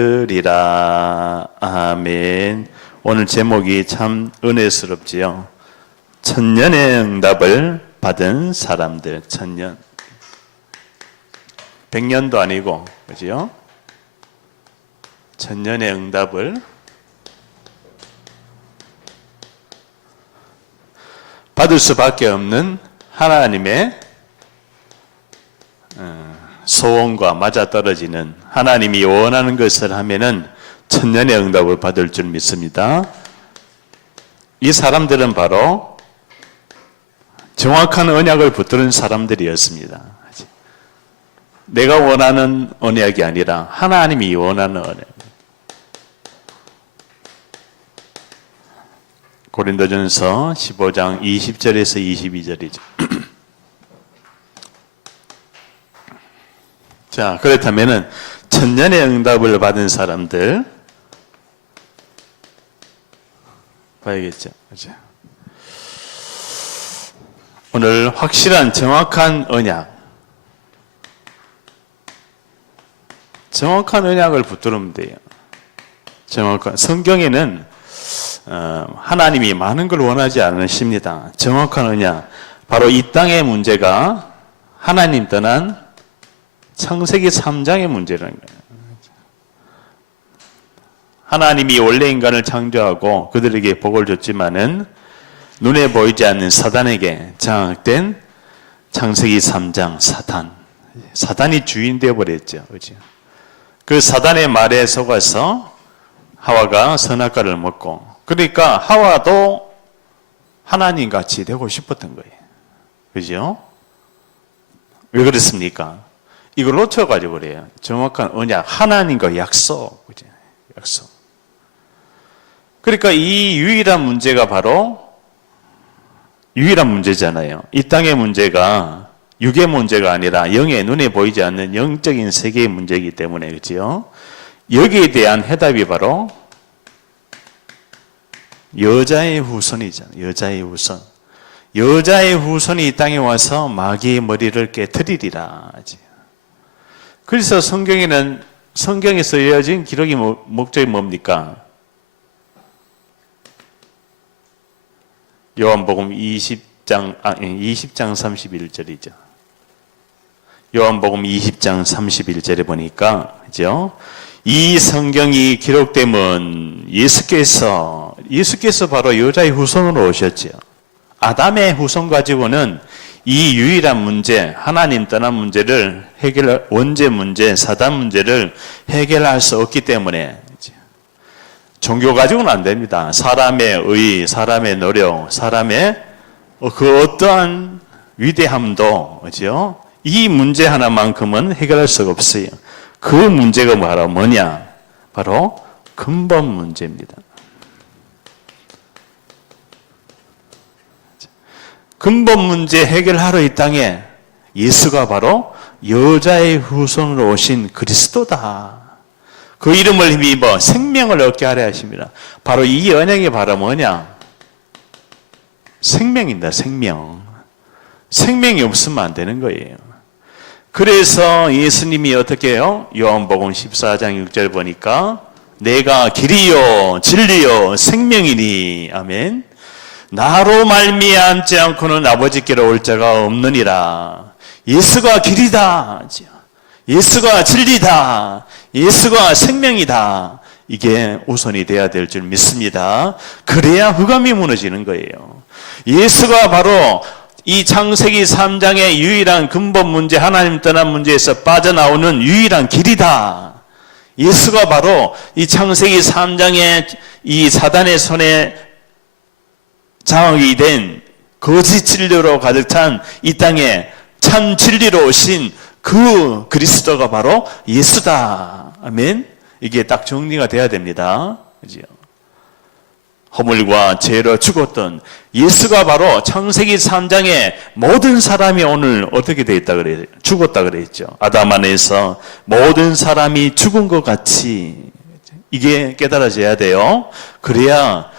리라. 아멘. 오늘 제목이 참 은혜스럽지요. 천년의 응답을 받은 사람들. 천년. 100년도 아니고, 그죠? 천년의 응답을 받을 수밖에 없는 하나님의 소원과 맞아떨어지는, 하나님이 원하는 것을 하면은 천년의 응답을 받을 줄 믿습니다. 이 사람들은 바로 정확한 언약을 붙드는 사람들이었습니다. 내가 원하는 언약이 아니라 하나님이 원하는 언약. 고린도전서 15장 20절에서 22절이죠. 자, 그렇다면은 천년의 응답을 받은 사람들 봐야겠죠. 그죠? 오늘 확실한 정확한 언약을 붙들면 돼요. 정확한 성경에는 하나님이 많은 걸 원하지 않으십니다. 정확한 언약, 바로 이 땅의 문제가 하나님 떠난 창세기 3장의 문제라는 거예요. 하나님이 원래 인간을 창조하고 그들에게 복을 줬지만은 눈에 보이지 않는 사단에게 장악된 창세기 3장 사단이 주인 되어버렸죠. 그렇죠? 그 사단의 말에 속아서 하와가 선악과를 먹고, 그러니까 하와도 하나님같이 되고 싶었던 거예요. 그죠? 왜 그렇습니까? 이걸 놓쳐가지고 그래요. 정확한 언약, 하나님과 약속. 그죠? 약속. 그러니까 이 유일한 문제가 바로 유일한 문제잖아요. 이 땅의 문제가 육의 문제가 아니라 영의, 눈에 보이지 않는 영적인 세계의 문제이기 때문에, 그렇죠? 여기에 대한 해답이 바로 여자의 후손이잖아요. 여자의 후손. 여자의 후손이 이 땅에 와서 마귀의 머리를 깨트리리라. 그래서 성경에 쓰여진 기록의 목적이 뭡니까? 요한복음 20장 31절이죠. 요한복음 20장 31절에 보니까, 그죠? 이 성경이 기록되면 예수께서 바로 여자의 후손으로 오셨죠. 아담의 후손 가지고는 이 유일한 문제, 하나님 떠난 문제를 원죄 문제, 사단 문제를 해결할 수 없기 때문에 종교 가지고는 안 됩니다. 사람의 의, 사람의 노력, 사람의 그 어떠한 위대함도, 그죠? 이 문제 하나만큼은 해결할 수가 없어요. 그 문제가 바로 뭐냐? 바로 근본 문제입니다. 근본 문제 해결하러 이 땅에 예수가 바로 여자의 후손으로 오신 그리스도다. 그 이름을 힘입어 생명을 얻게 하려 하십니다. 바로 이 언약이 바로 뭐냐? 생명입니다. 생명이 없으면 안 되는 거예요. 그래서 예수님이 어떻게 해요? 요한복음 14장 6절 보니까 내가 길이요 진리요 생명이니. 아멘. 나로 말미암지 않고는 아버지께로 올 자가 없느니라. 예수가 길이다. 예수가 진리다. 예수가 생명이다. 이게 우선이 돼야 될 줄 믿습니다. 그래야 흑암이 무너지는 거예요. 예수가 바로 이 창세기 3장의 유일한 근본 문제, 하나님 떠난 문제에서 빠져나오는 유일한 길이다. 예수가 바로 이 창세기 3장의 이 사단의 손에 장악이 된 거짓 진리로 가득 찬 이 땅에 참 진리로 오신 그 그리스도가 바로 예수다. 아멘. 이게 딱 정리가 돼야 됩니다. 그죠? 허물과 죄로 죽었던 예수가 바로 창세기 3장에 모든 사람이 오늘 어떻게 되어 있다 그래요? 죽었다 그랬죠. 아담 안에서 모든 사람이 죽은 것 같이 이게 깨달아져야 돼요. 그래야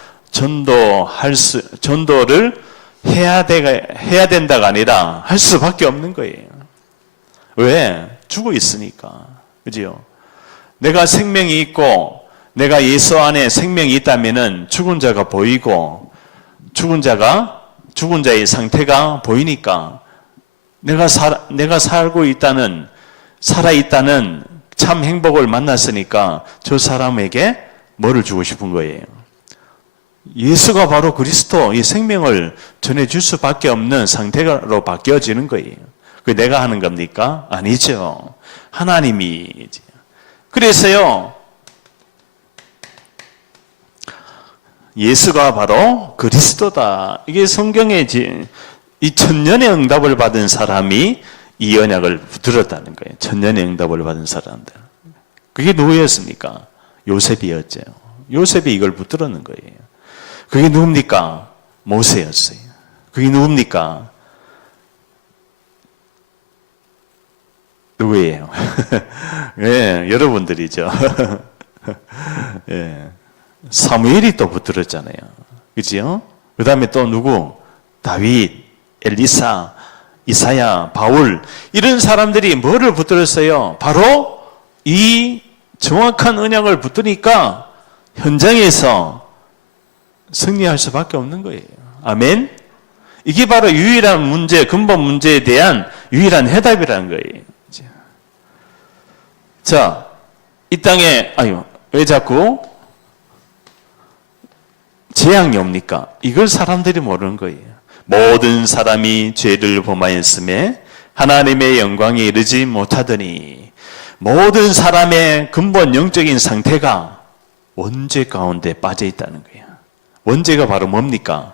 전도를 해야 된다가 아니라 할 수밖에 없는 거예요. 왜? 죽어 있으니까. 그죠? 내가 생명이 있고 내가 예수 안에 생명이 있다면은 죽은 자가 보이고 죽은 자의 상태가 보이니까 내가 살고 있다는 살아있다는 참 행복을 만났으니까 저 사람에게 뭐를 주고 싶은 거예요. 예수가 바로 그리스도 이 생명을 전해줄 수밖에 없는 상태로 바뀌어지는 거예요. 그 내가 하는 겁니까? 아니죠. 하나님이지. 그래서요, 예수가 바로 그리스도다. 이게 성경의 이 천년의 응답을 받은 사람이 이 언약을 들었다는 거예요. 천년의 응답을 받은 사람들. 그게 누구였습니까? 요셉이었죠. 요셉이 이걸 붙들었는 거예요. 그게 누굽니까? 모세였어요. 그게 누굽니까? 누구예요? 예, 여러분들이죠. 예. 사무엘이 또 붙들었잖아요. 그지요? 그 다음에 또 누구? 다윗, 엘리사, 이사야, 바울 이런 사람들이 뭐를 붙들었어요? 바로 이 정확한 언약을 붙드니까 현장에서 승리할 수밖에 없는 거예요. 아멘? 이게 바로 유일한 문제, 근본 문제에 대한 유일한 해답이라는 거예요. 자, 이 땅에 왜 자꾸 재앙이 옵니까? 이걸 사람들이 모르는 거예요. 모든 사람이 죄를 범하였음에 하나님의 영광에 이르지 못하더니 모든 사람의 근본 영적인 상태가 원죄 가운데 빠져 있다는 거예요. 원죄가 바로 뭡니까?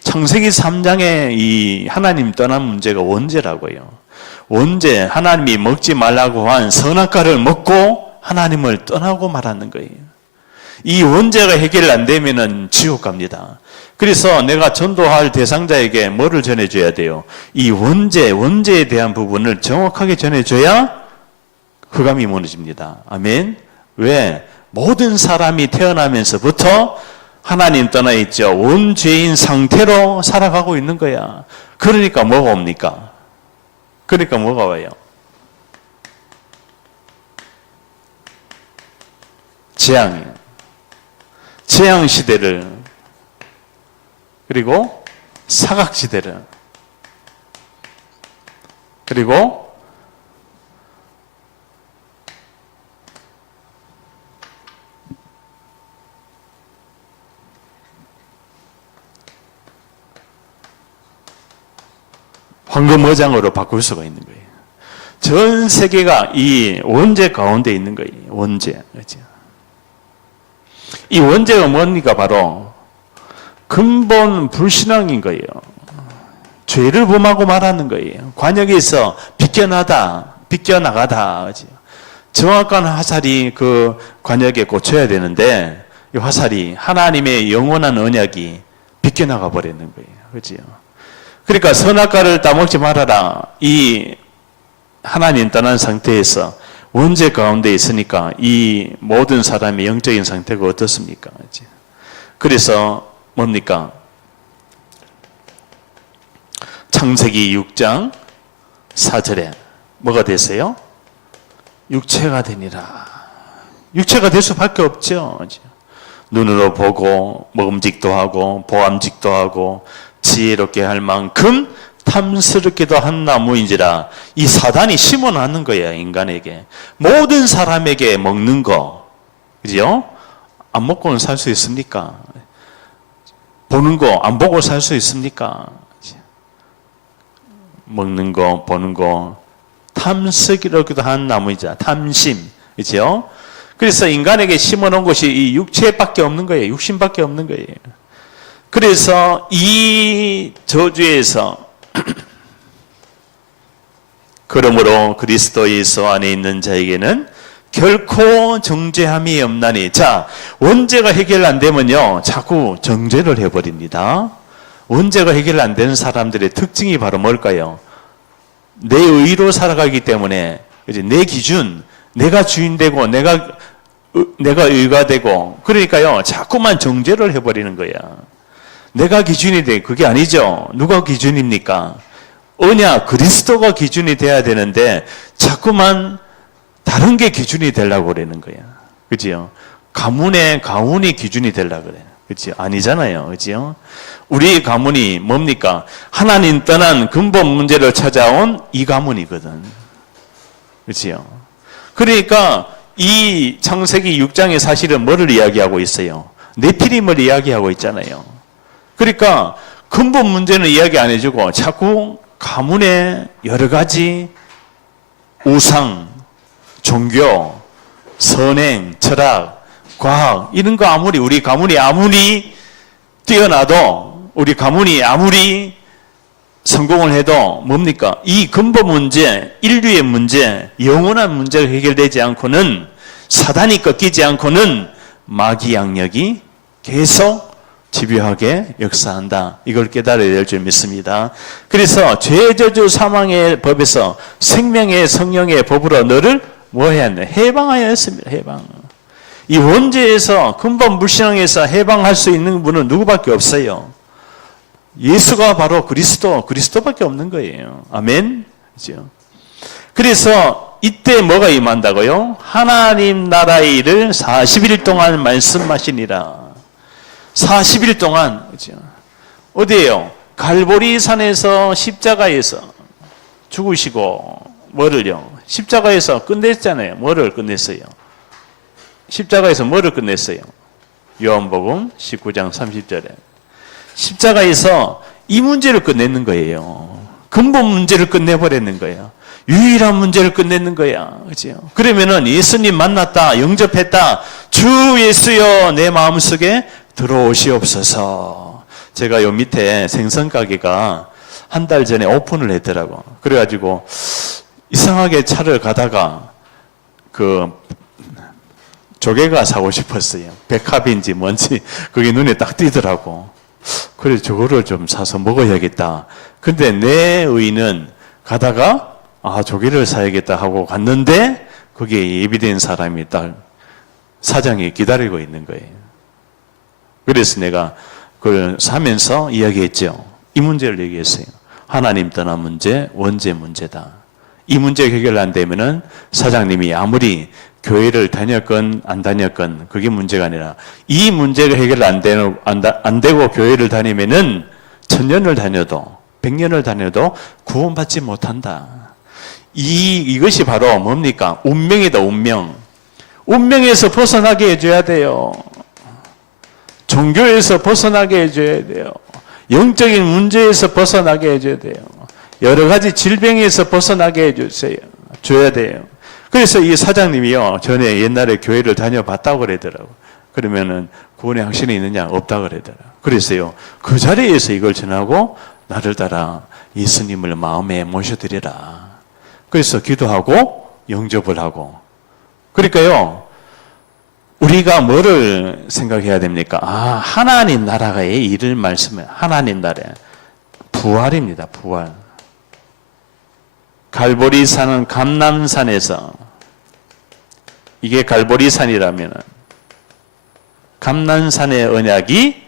창세기 3장에 이 하나님 떠난 문제가 원죄라고요. 원죄, 하나님이 먹지 말라고 한 선악과를 먹고 하나님을 떠나고 말하는 거예요. 이 원죄가 해결 안 되면은 지옥 갑니다. 그래서 내가 전도할 대상자에게 뭐를 전해줘야 돼요? 이 원죄에 대한 부분을 정확하게 전해줘야 흑암이 무너집니다. 아멘. 왜? 모든 사람이 태어나면서부터 하나님 떠나 있죠. 원죄인 상태로 살아가고 있는 거야. 그러니까 뭐가 옵니까? 그러니까 뭐가 와요? 재앙이에요. 재앙 시대를, 그리고 사각 시대를, 그리고 황금어장으로 바꿀 수가 있는 거예요. 전 세계가 이 원죄 가운데 있는 거예요. 원죄. 그렇죠? 이 원죄가 뭡니까? 바로 근본 불신앙인 거예요. 죄를 범하고 말하는 거예요. 관역에서 비껴나가다. 그렇죠? 정확한 화살이 그 관역에 꽂혀야 되는데 이 화살이 하나님의 영원한 언약이 비껴나가 버리는 거예요. 그렇죠? 그러니까 선악과를 따먹지 말아라. 이 하나님 떠난 상태에서 원죄 가운데 있으니까 이 모든 사람의 영적인 상태가 어떻습니까? 그래서 뭡니까? 창세기 6장 4절에 뭐가 되세요? 육체가 되니라. 육체가 될 수밖에 없죠. 눈으로 보고 먹음직도 하고 보암직도 하고 지혜롭게 할 만큼 탐스럽게도 한 나무인지라. 이 사단이 심어놨는 거야, 인간에게. 모든 사람에게 먹는 거. 그죠? 안 먹고는 살 수 있습니까? 보는 거, 안 보고 살 수 있습니까? 먹는 거, 보는 거. 탐스럽게도 한 나무이자 탐심. 그죠? 그래서 인간에게 심어놓은 것이 이 육체밖에 없는 거예요. 육신밖에 없는 거예요. 그래서 이 저주에서 그러므로 그리스도 예수 안에 있는 자에게는 결코 정죄함이 없나니. 자, 원죄가 해결 안 되면요 자꾸 정죄를 해버립니다. 원죄가 해결 안 되는 사람들의 특징이 바로 뭘까요? 내 의로 살아가기 때문에 내 기준, 내가 주인되고 내가 의가 되고, 그러니까요 자꾸만 정죄를 해버리는 거야. 내가 기준이 돼. 그게 아니죠. 누가 기준입니까? 언약, 그리스도가 기준이 돼야 되는데 자꾸만 다른 게 기준이 되려고 그러는 거야. 그지요? 가문이 기준이 되려고 그래. 그지? 아니잖아요. 그지요? 우리 가문이 뭡니까? 하나님 떠난 근본 문제를 찾아온 이 가문이거든. 그지요? 그러니까 이 창세기 6장에 사실은 뭐를 이야기하고 있어요? 네피림을 이야기하고 있잖아요. 그러니까 근본 문제는 이야기 안 해주고 자꾸 가문의 여러 가지 우상, 종교, 선행, 철학, 과학 이런 거 우리 가문이 아무리 뛰어나도 우리 가문이 아무리 성공을 해도 뭡니까? 이 근본 문제, 인류의 문제, 영원한 문제가 해결되지 않고는 사단이 꺾이지 않고는 마귀 양력이 계속 집요하게 역사한다. 이걸 깨달아야 될 줄 믿습니다. 그래서 죄저주 사망의 법에서 생명의 성령의 법으로 너를 뭐 해야 한다? 해방하였습니다. 해방. 이 원죄에서 근본 불신앙에서 해방할 수 있는 분은 누구밖에 없어요. 예수가 바로 그리스도밖에 없는 거예요. 아멘. 그렇죠? 그래서 이때 뭐가 임한다고요? 하나님 나라의 일을 40일 동안 말씀하시니라. 40일 동안 그렇죠? 어디에요? 갈보리 산에서 십자가에서 죽으시고 뭐를요? 십자가에서 끝냈잖아요. 뭐를 끝냈어요? 십자가에서 뭐를 끝냈어요? 요한복음 19장 30절에 십자가에서 이 문제를 끝내는 거예요. 근본 문제를 끝내버리는 거예요. 유일한 문제를 끝내는 거야. 그죠? 그러면은 예수님 만났다, 영접했다. 주 예수여 내 마음속에 들어오시옵소서. 제가 요 밑에 생선 가게가 한 달 전에 오픈을 했더라고. 그래가지고 이상하게 차를 가다가 그 조개가 사고 싶었어요. 백합인지 뭔지 그게 눈에 딱 띄더라고. 그래서 저거를 좀 사서 먹어야겠다. 근데 내 의는 가다가 조개를 사야겠다 하고 갔는데 거기에 예비된 사람이 딱 사장이 기다리고 있는 거예요. 그래서 내가 그걸 사면서 이야기했죠. 이 문제를 얘기했어요. 하나님 떠난 문제, 원죄 문제다. 이 문제가 해결 안 되면은 사장님이 아무리 교회를 다녔건 안 다녔건 그게 문제가 아니라 이 문제가 해결 안 되고 교회를 다니면은 1000년을 다녀도 100년을 다녀도 구원받지 못한다. 이것이 바로 뭡니까? 운명이다, 운명. 운명에서 벗어나게 해줘야 돼요. 종교에서 벗어나게 해줘야 돼요. 영적인 문제에서 벗어나게 해줘야 돼요. 여러 가지 질병에서 벗어나게 줘야 돼요. 그래서 이 사장님이요, 전에 옛날에 교회를 다녀봤다고 그러더라고. 그러면은 구원의 확신이 있느냐? 없다고 그러더라고. 그래서요, 그 자리에서 이걸 전하고 나를 따라 예수님을 마음에 모셔드리라. 그래서 기도하고 영접을 하고. 그러니까요, 우리가 뭐를 생각해야 됩니까? 하나님 나라의 일을 말씀해. 하나님 나라. 부활입니다, 부활. 갈보리산은 감람산에서, 이게 갈보리산이라면 감람산의 언약이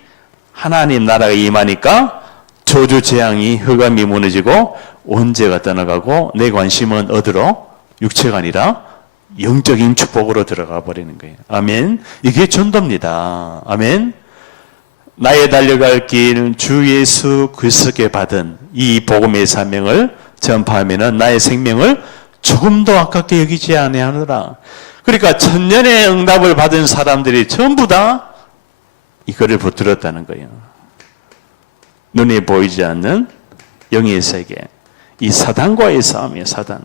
하나님 나라가 임하니까 저주 재앙이 흑암이 무너지고 원죄가 떠나가고 내 관심은 어디로? 육체가 아니라 영적인 축복으로 들어가 버리는 거예요. 아멘. 이게 전도입니다. 아멘. 나의 달려갈 길 주 예수 그리스도께 받은 이 복음의 사명을 전파하면은 나의 생명을 조금도 아깝게 여기지 아니하노라. 그러니까 천년의 응답을 받은 사람들이 전부 다 이거를 붙들었다는 거예요. 눈에 보이지 않는 영의 세계, 이 사단과의 싸움이에요. 사단.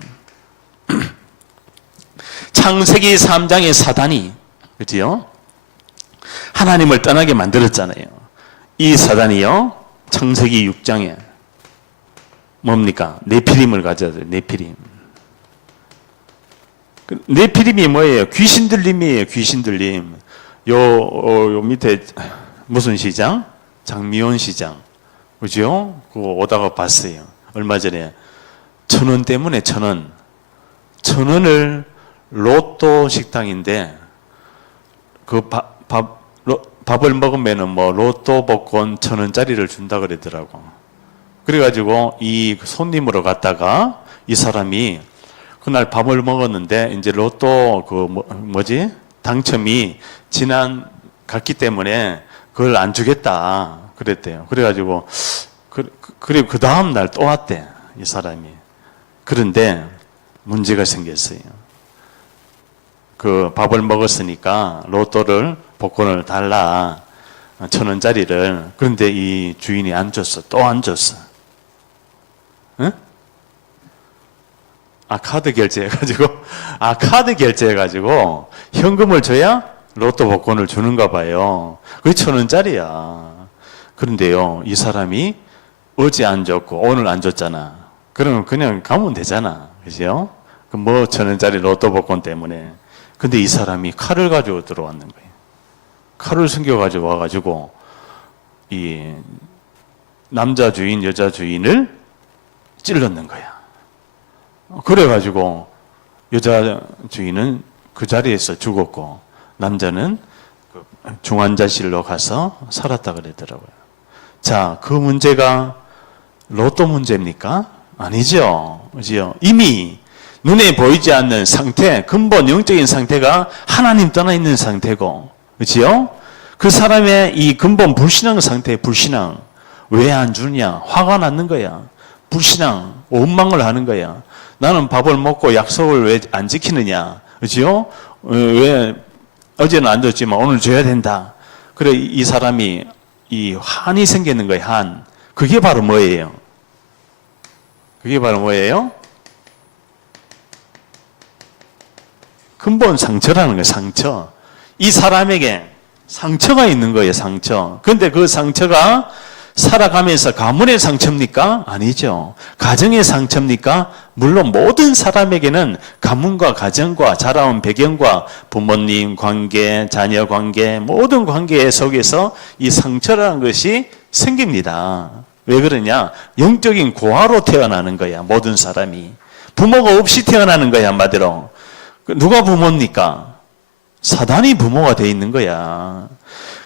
창세기 3장의 사단이, 그지요? 하나님을 떠나게 만들었잖아요. 이 사단이요, 창세기 6장에 뭡니까? 네피림을 가져야 네피림. 네피림이 뭐예요? 귀신 들림이에요. 귀신 들림. 요 밑에 무슨 시장? 장미원 시장. 그죠? 그거 오다가 봤어요. 얼마 전에 1000원 때문에 1000원. 1000원을 로또 식당인데 그 밥을 먹으면은 뭐 로또 복권 1000원짜리를 준다 그러더라고. 그래가지고 이 손님으로 갔다가 이 사람이 그날 밥을 먹었는데 이제 로또 당첨이 갔기 때문에 그걸 안 주겠다 그랬대요. 그래가지고 그리고 그 다음 날 또 왔대 이 사람이. 그런데 문제가 생겼어요. 그 밥을 먹었으니까 로또를 복권을 달라 1,000원짜리를. 그런데 이 주인이 안 줬어. 또 안 줬어. 응? 카드 결제해가지고 현금을 줘야 로또 복권을 주는가 봐요. 그게 1,000원짜리야. 그런데요, 이 사람이 어제 안 줬고 오늘 안 줬잖아. 그러면 그냥 가면 되잖아. 그죠? 뭐 1,000원짜리 로또 복권 때문에. 근데 이 사람이 칼을 가지고 들어왔는 거예요. 칼을 숨겨가지고 와가지고 이 남자 주인, 여자 주인을 찔렀는 거야. 그래가지고 여자 주인은 그 자리에서 죽었고 남자는 중환자실로 가서 살았다 그러더라고요. 자, 그 문제가 로또 문제입니까? 아니죠. 그죠? 이미 눈에 보이지 않는 상태, 근본 영적인 상태가 하나님 떠나 있는 상태고, 그죠? 그 사람의 이 근본 불신앙 상태, 불신앙. 왜 안 주냐? 화가 나는 거야. 불신앙, 원망을 하는 거야. 나는 밥을 먹고 약속을 왜 안 지키느냐? 그죠? 왜 어제는 안 줬지만 오늘 줘야 된다. 그래, 이 사람이 이 한이 생기는 거예요, 한. 그게 바로 뭐예요? 그게 바로 뭐예요? 근본 상처라는 거예요, 상처. 이 사람에게 상처가 있는 거예요, 상처. 근데 그 상처가 살아가면서 가문의 상처입니까? 아니죠. 가정의 상처입니까? 물론 모든 사람에게는 가문과 가정과 자라온 배경과 부모님 관계, 자녀 관계, 모든 관계 속에서 이 상처라는 것이 생깁니다. 왜 그러냐? 영적인 고아로 태어나는 거야, 모든 사람이. 부모가 없이 태어나는 거야, 한마디로. 누가 부모입니까? 사단이 부모가 돼 있는 거야.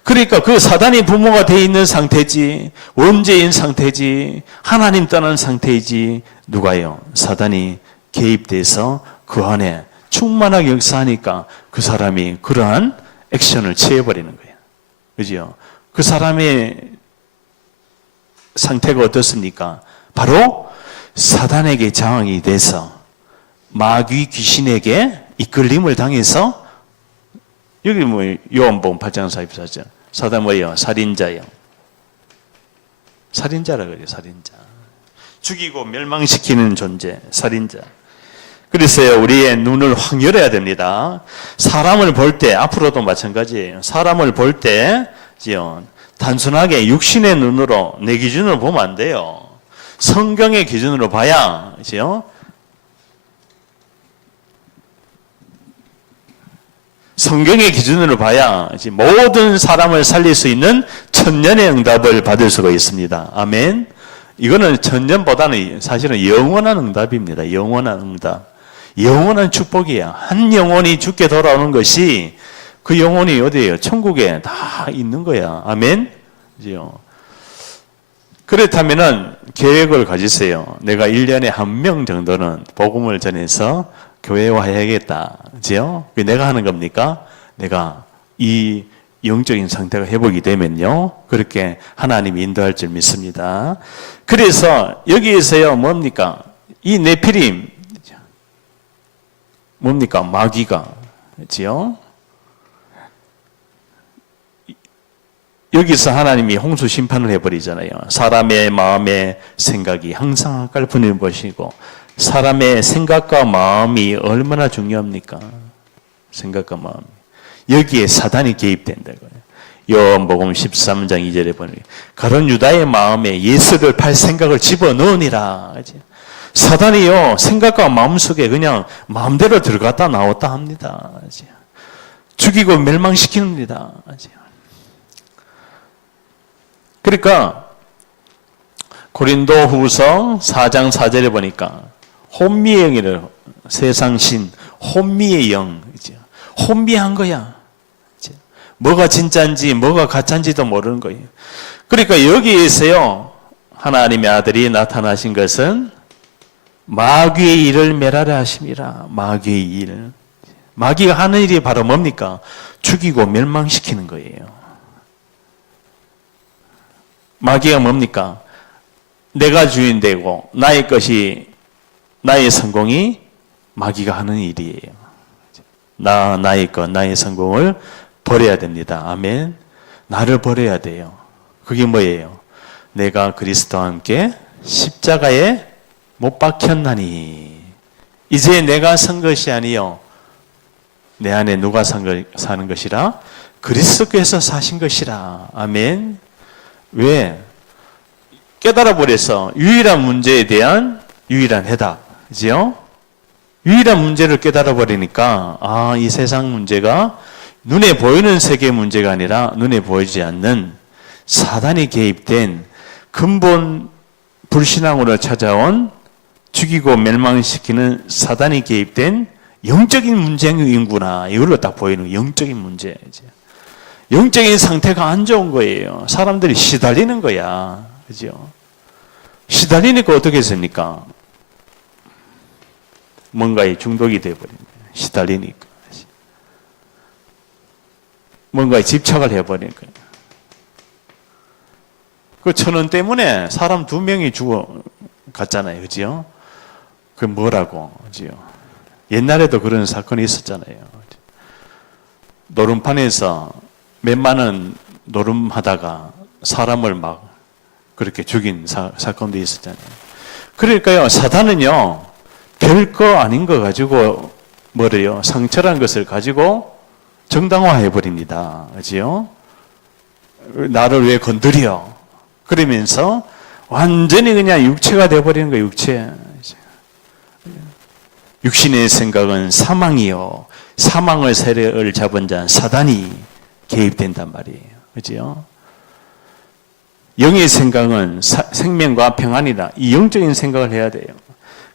그러니까 그 사단이 부모가 돼 있는 상태지, 원죄인 상태지, 하나님 떠난 상태이지, 누가요? 사단이 개입돼서 그 안에 충만하게 역사하니까 그 사람이 그러한 액션을 취해버리는 거예요. 그죠? 그 사람의 상태가 어떻습니까? 바로 사단에게 장악이 돼서 마귀 귀신에게 이끌림을 당해서 여기 뭐 요한복음 8장 44절 사단 뭐예요? 살인자예요. 살인자라 그래요. 살인자. 죽이고 멸망시키는 존재. 살인자. 그래서요, 우리의 눈을 확 열어야 됩니다. 사람을 볼 때, 앞으로도 마찬가지예요. 사람을 볼 때, 단순하게 육신의 눈으로, 내 기준으로 보면 안 돼요. 성경의 기준으로 봐야, 성경의 기준으로 봐야 모든 사람을 살릴 수 있는 천년의 응답을 받을 수가 있습니다. 아멘. 이거는 천년보다는 사실은 영원한 응답입니다. 영원한 응답. 영원한 축복이야. 한 영혼이 죽게 돌아오는 것이 그 영혼이 어디예요? 천국에 다 있는 거야. 아멘. 그렇다면은 계획을 가지세요. 내가 1년에 1명 정도는 복음을 전해서 교회화해야겠다. 그죠? 내가 하는 겁니까? 내가 이 영적인 상태가 회복이 되면요. 그렇게 하나님이 인도할 줄 믿습니다. 그래서 여기에서요, 뭡니까? 이 네피림, 뭡니까? 마귀가. 그죠? 여기서 하나님이 홍수 심판을 해버리잖아요. 사람의 마음의 생각이 항상 악을 부리는 것이고, 사람의 생각과 마음이 얼마나 중요합니까? 생각과 마음. 여기에 사단이 개입된다고요. 요한복음 13장 2절에 보니 가룟 유다의 마음에 예수를 팔 생각을 집어넣으니라. 사단이요, 생각과 마음 속에 그냥 마음대로 들어갔다 나왔다 합니다. 죽이고 멸망시킵니다. 그러니까 고린도 후서 4장 4절에 보니까 혼미의 영이를, 세상신, 혼미의 영. 혼미한 거야. 뭐가 진짜인지, 뭐가 가짜인지도 모르는 거예요. 그러니까 여기에서요, 하나님의 아들이 나타나신 것은 마귀의 일을 멸하라 하심이라. 마귀의 일. 마귀가 하는 일이 바로 뭡니까? 죽이고 멸망시키는 거예요. 마귀가 뭡니까? 내가 주인 되고 나의 것이, 나의 성공이 마귀가 하는 일이에요. 나의 것, 나의 성공을 버려야 됩니다. 아멘. 나를 버려야 돼요. 그게 뭐예요? 내가 그리스도와 함께 십자가에 못 박혔나니. 이제 내가 산 것이 아니요 내 안에 누가 사는 것이라? 그리스도께서 사신 것이라. 아멘. 왜? 깨달아 버려서 유일한 문제에 대한 유일한 해답. 그죠? 유일한 문제를 깨달아 버리니까 이 세상 문제가 눈에 보이는 세계 문제가 아니라 눈에 보이지 않는 사단이 개입된 근본 불신앙으로 찾아온 죽이고 멸망시키는 사단이 개입된 영적인 문제인구나. 이걸로 딱 보이는 영적인 문제. 영적인 상태가 안 좋은 거예요. 사람들이 시달리는 거야. 그죠? 시달리니까 어떻게 했습니까? 뭔가에 중독이 되어버린 거예요. 시달리니까. 뭔가에 집착을 해버린 거예요. 그 1,000원 때문에 사람 2명이 죽어갔잖아요. 그죠? 그 뭐라고? 그죠? 옛날에도 그런 사건이 있었잖아요. 노름판에서 몇만 원 노름하다가 사람을 막 그렇게 죽인 사건도 있었잖아요. 그러니까요, 사단은요, 별거 아닌 거 가지고 뭐래요? 상처란 것을 가지고 정당화해 버립니다. 그죠? 나를 왜 건드려? 그러면서 완전히 그냥 육체가 되어버리는 거예요, 육체. 육신의 생각은 사망이요. 사망의 세력을 잡은 자, 사단이 개입된단 말이에요. 그죠? 영의 생각은 생명과 평안이다. 이 영적인 생각을 해야 돼요.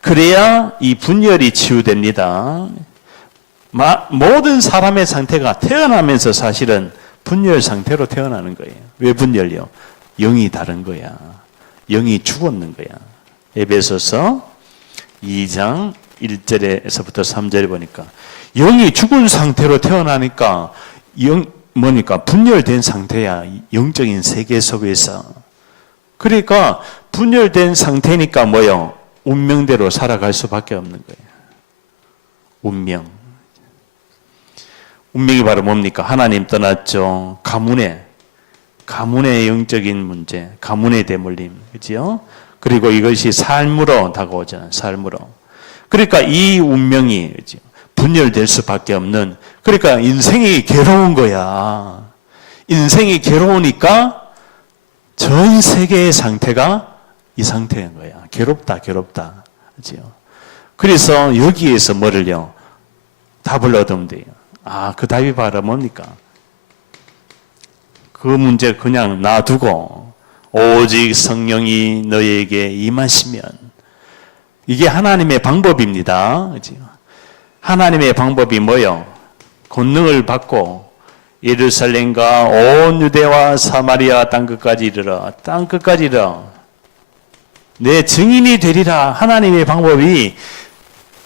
그래야 이 분열이 치유됩니다. 모든 사람의 상태가 태어나면서 사실은 분열 상태로 태어나는 거예요. 왜 분열이요? 영이 다른 거야. 영이 죽었는 거야. 에베소서 2장 1절에서부터 3절에 보니까 영이 죽은 상태로 태어나니까 뭐니까 분열된 상태야. 영적인 세계 속에서. 그러니까 분열된 상태니까 뭐요? 운명대로 살아갈 수밖에 없는 거예요. 운명. 운명이 바로 뭡니까? 하나님 떠났죠. 가문의 영적인 문제, 가문의 대물림. 그죠? 그리고 이것이 삶으로 다가오잖아요. 삶으로. 그러니까 이 운명이 분열될 수밖에 없는, 그러니까 인생이 괴로운 거야. 인생이 괴로우니까 전 세계의 상태가 이 상태인 거야. 괴롭다. 그죠? 그래서 여기에서 뭐를요? 답을 얻으면 돼요. 그 답이 바로 뭡니까? 그 문제 그냥 놔두고 오직 성령이 너에게 임하시면, 이게 하나님의 방법입니다. 그죠? 하나님의 방법이 뭐요? 권능을 받고 예루살렘과 온 유대와 사마리아 땅끝까지 이르러, 땅끝까지 이르러 내 증인이 되리라. 하나님의 방법이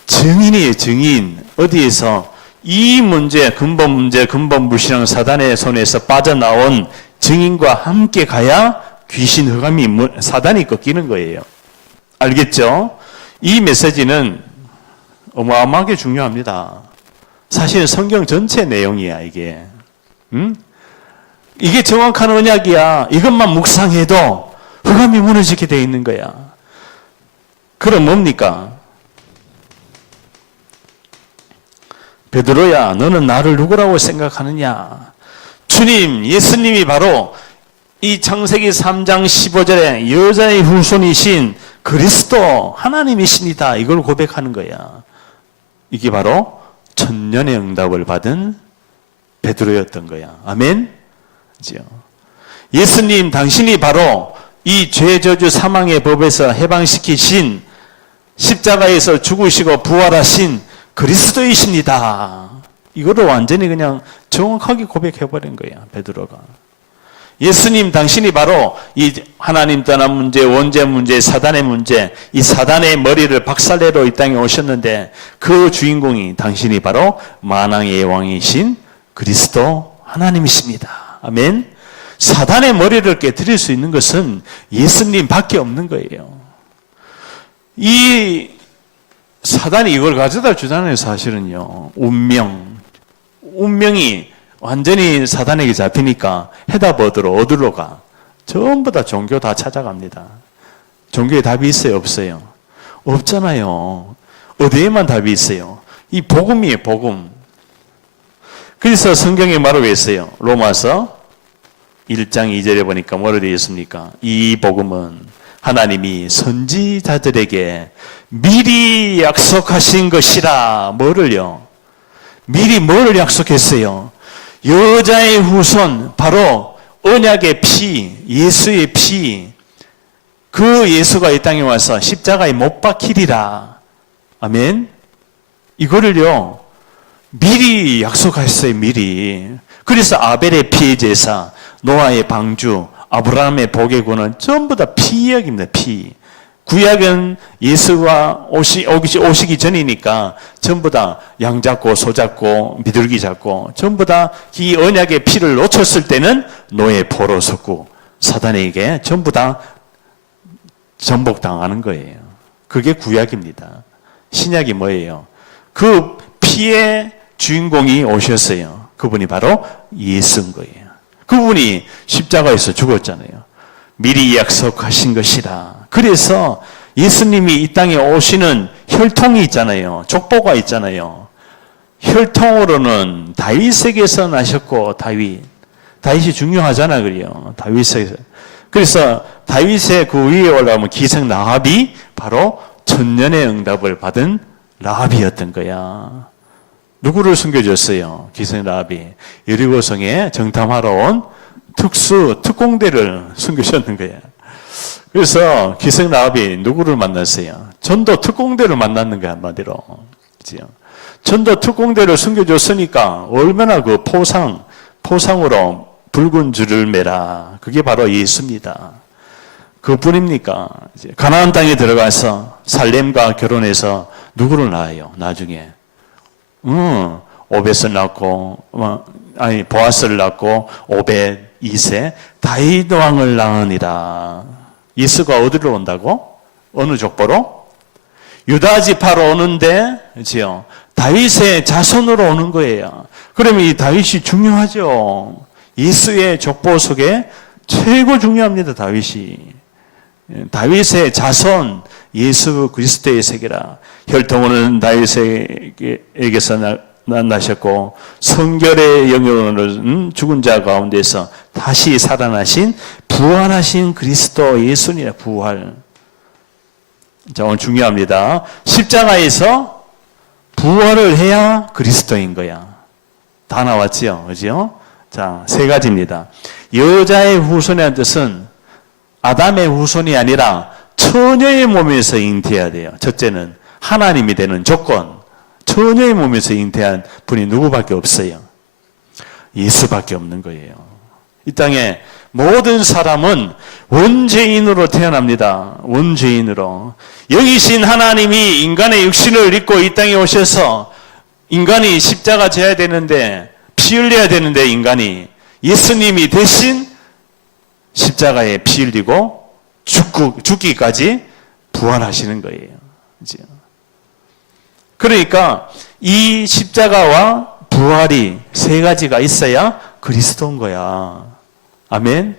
증인이에요. 증인. 어디에서? 이 문제, 근본 불신앙 사단의 손에서 빠져나온 증인과 함께 가야 귀신 흑암이, 사단이 꺾이는 거예요. 알겠죠? 이 메시지는 어마어마하게 중요합니다. 사실 성경 전체 내용이야, 이게. 이게 정확한 언약이야. 이것만 묵상해도 흑암이 무너지게 되어 있는 거야. 그럼 뭡니까? 베드로야, 너는 나를 누구라고 생각하느냐? 주님, 예수님이 바로 이 창세기 3장 15절에 여자의 후손이신 그리스도 하나님이십니다. 이걸 고백하는 거야. 이게 바로 천년의 응답을 받은 베드로였던 거야. 아멘? 그죠? 예수님, 당신이 바로 이 죄저주 사망의 법에서 해방시키신, 십자가에서 죽으시고 부활하신 그리스도이십니다. 이거를 완전히 그냥 정확하게 고백해버린 거야, 베드로가. 예수님 당신이 바로 이 하나님 떠난 문제, 원죄 문제, 사단의 문제, 이 사단의 머리를 박살내러 이 땅에 오셨는데 그 주인공이 당신이 바로 만왕의 왕이신 그리스도 하나님이십니다. 아멘. 사단의 머리를 깨뜨릴 수 있는 것은 예수님밖에 없는 거예요. 이 사단이 이걸 가져다 주잖아요. 사실은요. 운명이 완전히 사단에게 잡히니까 해답 어디로 가? 전부 다 종교 다 찾아갑니다. 종교에 답이 있어요? 없어요? 없잖아요. 어디에만 답이 있어요? 이 복음이에요. 복음. 그래서 성경에 말하고 있어요. 로마서 1장 2절에 보니까 뭐로 되어 있습니까? 이 복음은 하나님이 선지자들에게 미리 약속하신 것이라. 뭐를요? 미리 뭐를 약속했어요? 여자의 후손, 바로 언약의 피, 예수의 피, 그 예수가 이 땅에 와서 십자가에 못 박히리라. 아멘. 이거를요 미리 약속했어요. 미리. 그래서 아벨의 피의 제사, 노아의 방주, 아브라함의 복의 구는 전부 다 피 이야기입니다. 피. 구약은 예수가 오시기 전이니까 전부 다 양 잡고 소 잡고 비둘기 잡고 전부 다 이 언약의 피를 놓쳤을 때는 노예 포로 섰고 사단에게 전부 다 전복당하는 거예요. 그게 구약입니다. 신약이 뭐예요? 그 피의 주인공이 오셨어요. 그분이 바로 예수인 거예요. 그분이 십자가에서 죽었잖아요. 미리 약속하신 것이라. 그래서 예수님이 이 땅에 오시는 혈통이 있잖아요. 족보가 있잖아요. 혈통으로는 다윗에게서 나셨고, 다윗이 중요하잖아, 그래요. 다윗에게서. 그래서 다윗의 그 위에 올라오면 기생 라합이 바로 천년의 응답을 받은 라합이었던 거야. 누구를 숨겨줬어요? 기생 라합이 여리고성에 정탐하러 온 특공대를 숨겨줬는 거야. 그래서 기생 라합이 누구를 만났어요? 전도 특공대를 만났는 거야, 한마디로. 그죠? 전도 특공대를 숨겨줬으니까 얼마나 그 포상으로 붉은 줄을 매라. 그게 바로 예수입니다. 그뿐입니까? 가나안 땅에 들어가서 살렘과 결혼해서 누구를 낳아요? 나중에 오벳을 낳고 보아스를 낳고 오벳 2세 다윗 왕을 낳으니라. 예수가 어디로 온다고? 어느 족보로? 유다 지파로 오는데, 그렇죠? 다윗의 자손으로 오는 거예요. 그러면 이 다윗이 중요하죠. 예수의 족보 속에 최고 중요합니다. 다윗의 자손, 예수 그리스도의 세계라. 혈통으로는 다윗에게서 나셨고 성결의 영역으로는 죽은 자 가운데서 다시 살아나신 부활하신 그리스도 예수니라. 부활. 자, 오늘 중요합니다. 십자가에서 부활을 해야 그리스도인 거야. 다 나왔지요, 그죠? 자, 세 가지입니다. 여자의 후손이라는 뜻은 아담의 후손이 아니라 처녀의 몸에서 잉태해야 돼요. 첫째는 하나님이 되는 조건. 처녀의 몸에서 잉태한 분이 누구밖에 없어요. 예수밖에 없는 거예요. 이 땅에 모든 사람은 원죄인으로 태어납니다. 원죄인으로. 여기신 하나님이 인간의 육신을 입고 이 땅에 오셔서 인간이 십자가 져야 되는데, 피 흘려야 되는데, 인간이 예수님이 대신 십자가에 피 흘리고 죽기까지 부활하시는 거예요. 그러니까 이 십자가와 부활이 세 가지가 있어야 그리스도인 거야. 아멘.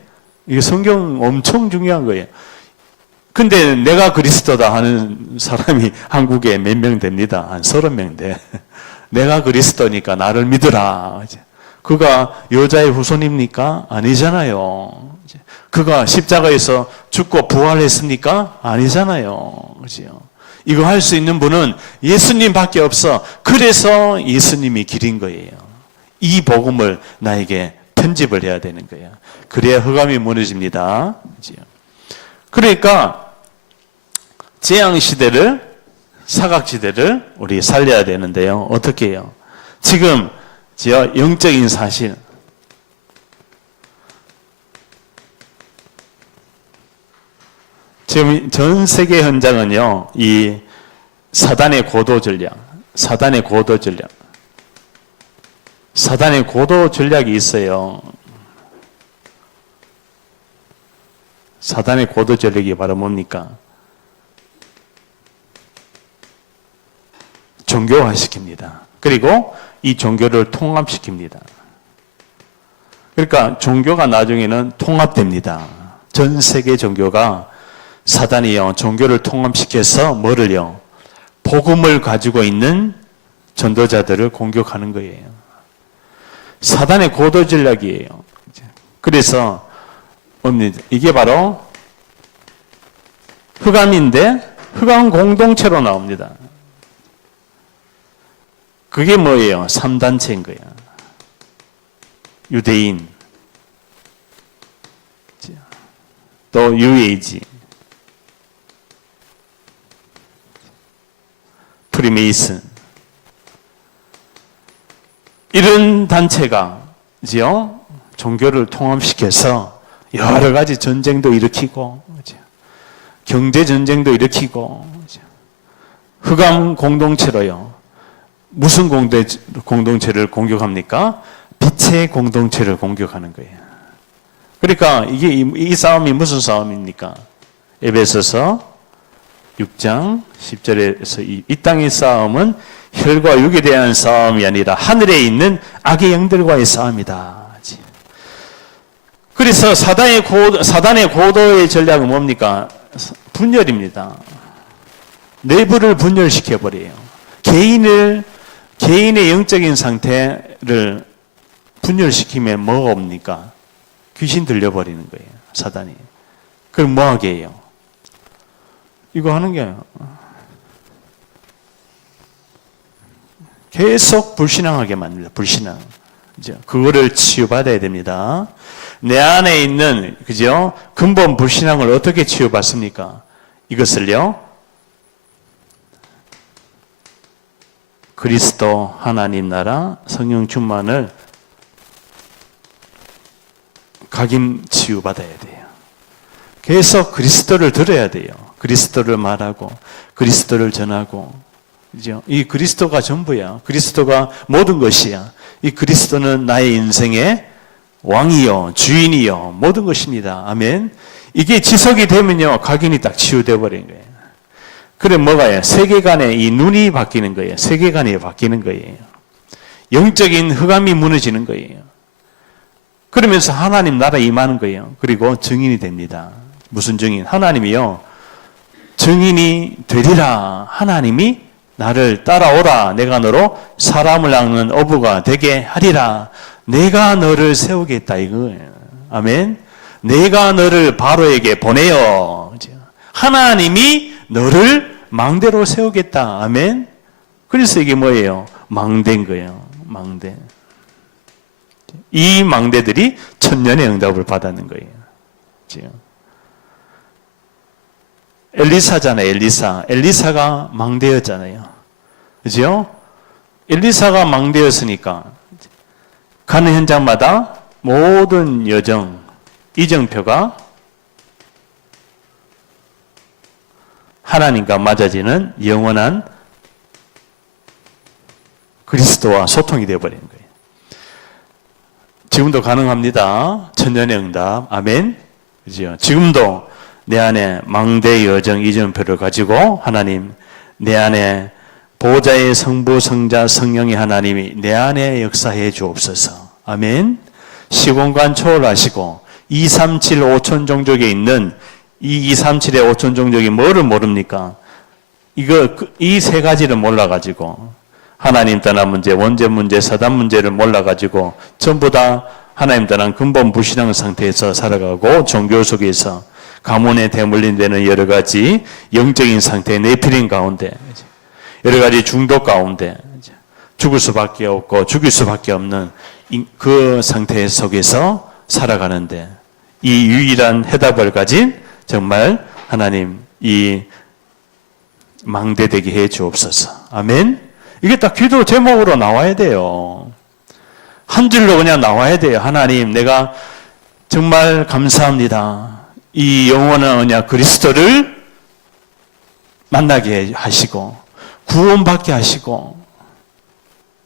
이게 성경 엄청 중요한 거예요. 근데 내가 그리스도다 하는 사람이 한국에 몇 명 됩니다. 한 30명 돼. 내가 그리스도니까 나를 믿으라. 그가 여자의 후손입니까? 아니잖아요. 그가 십자가에서 죽고 부활했습니까? 아니잖아요. 그죠? 이거 할 수 있는 분은 예수님밖에 없어. 그래서 예수님이 길인 거예요. 이 복음을 나에게 편집을 해야 되는 거예요. 그래야 흑암이 무너집니다. 그러니까 재앙시대를, 사각지대를 우리 살려야 되는데요. 어떻게 해요? 지금 영적인 사실, 지금 전 세계 현장은요, 이 사단의 고도 전략, 사단의 고도 전략이 있어요. 사단의 고도 전략이 바로 뭡니까? 종교화시킵니다. 그리고 이 종교를 통합시킵니다. 그러니까 종교가 나중에는 통합됩니다. 전 세계 종교가 사단이요, 종교를 통합시켜서 뭐를요? 복음을 가지고 있는 전도자들을 공격하는 거예요. 사단의 고도 전략이에요. 그래서 이게 바로 흑암인데 흑암 공동체로 나옵니다. 그게 뭐예요? 3단체인 거야. 유대인, 또 유에이지, 프리메이슨, 이런 단체가 종교를 통합시켜서 여러 가지 전쟁도 일으키고 경제 전쟁도 일으키고 흑암 공동체로요. 무슨 공동체를 공격합니까? 빛의 공동체를 공격하는 거예요. 그러니까 이 싸움이 무슨 싸움입니까? 에베소서 6장 10절에서 이 땅의 싸움은 혈과 육에 대한 싸움이 아니라 하늘에 있는 악의 영들과의 싸움이다. 그래서 사단의 고도의 전략은 뭡니까? 분열입니다. 내부를 분열시켜버려요. 개인의 영적인 상태를 분열시키면 뭐가 옵니까? 귀신 들려버리는 거예요. 사단이. 그럼 뭐 하게 해요? 이거 하는 게 계속 불신앙하게 만듭니다. 불신앙. 그거를 치유받아야 됩니다. 내 안에 있는, 근본 불신앙을 어떻게 치유받습니까? 이것을요, 그리스도 하나님 나라 성령 충만을 각인 치유받아야 돼요. 계속 그리스도를 들어야 돼요. 그리스도를 말하고 그리스도를 전하고, 이 그리스도가 전부야. 그리스도가 모든 것이야. 이 그리스도는 나의 인생의 왕이요, 주인이요, 모든 것입니다. 아멘. 이게 지속이 되면요, 각인이 딱 치유되어 버린 거예요. 그래 뭐가요? 세계관의 이 눈이 바뀌는 거예요. 세계관이 바뀌는 거예요. 영적인 흑암이 무너지는 거예요. 그러면서 하나님 나라에 임하는 거예요. 그리고 증인이 됩니다. 무슨 증인? 하나님이요, 증인이 되리라. 하나님이 나를 따라오라. 내가 너로 사람을 낚는 어부가 되게 하리라. 내가 너를 세우겠다 이거예요. 아멘. 내가 너를 바로에게 보내요. 하나님이 너를 망대로 세우겠다. 아멘. 그래서 이게 뭐예요? 망대인 거예요. 망대. 이 망대들이 천년의 응답을 받았는 거예요. 엘리사잖아요. 엘리사가 망대였잖아요. 그죠? 엘리사가 망대였으니까 가는 현장마다 모든 이정표가 하나님과 맞아지는 영원한 그리스도와 소통이 되어버리는 거예요. 지금도 가능합니다. 천년의 응답. 아멘. 그죠? 지금도 내 안에 망대 여정 이정표를 가지고 하나님, 내 안에 보좌의 성부, 성자, 성령의 하나님이 내 안에 역사해 주옵소서. 아멘. 시공간 초월하시고 237 5천 종족에 있는 이 237의 5천 종족이 뭐를 모릅니까? 이 세 가지를 몰라가지고 하나님 떠난 문제, 원죄 문제, 사단 문제를 몰라가지고 전부 다 하나님 떠난 근본 불신앙 상태에서 살아가고 종교 속에서 가문에 대물림 되는 여러 가지 영적인 상태의 네피림 가운데, 여러 가지 중독 가운데 죽을 수밖에 없고 죽일 수밖에 없는 그 상태 속에서 살아가는데, 이 유일한 해답을 가진 정말 하나님 이 망대되게 해 주옵소서. 아멘. 이게 딱 기도 제목으로 나와야 돼요. 한 줄로 그냥 나와야 돼요. 하나님, 내가 정말 감사합니다. 이 영원한 언약 그리스도를 만나게 하시고 구원받게 하시고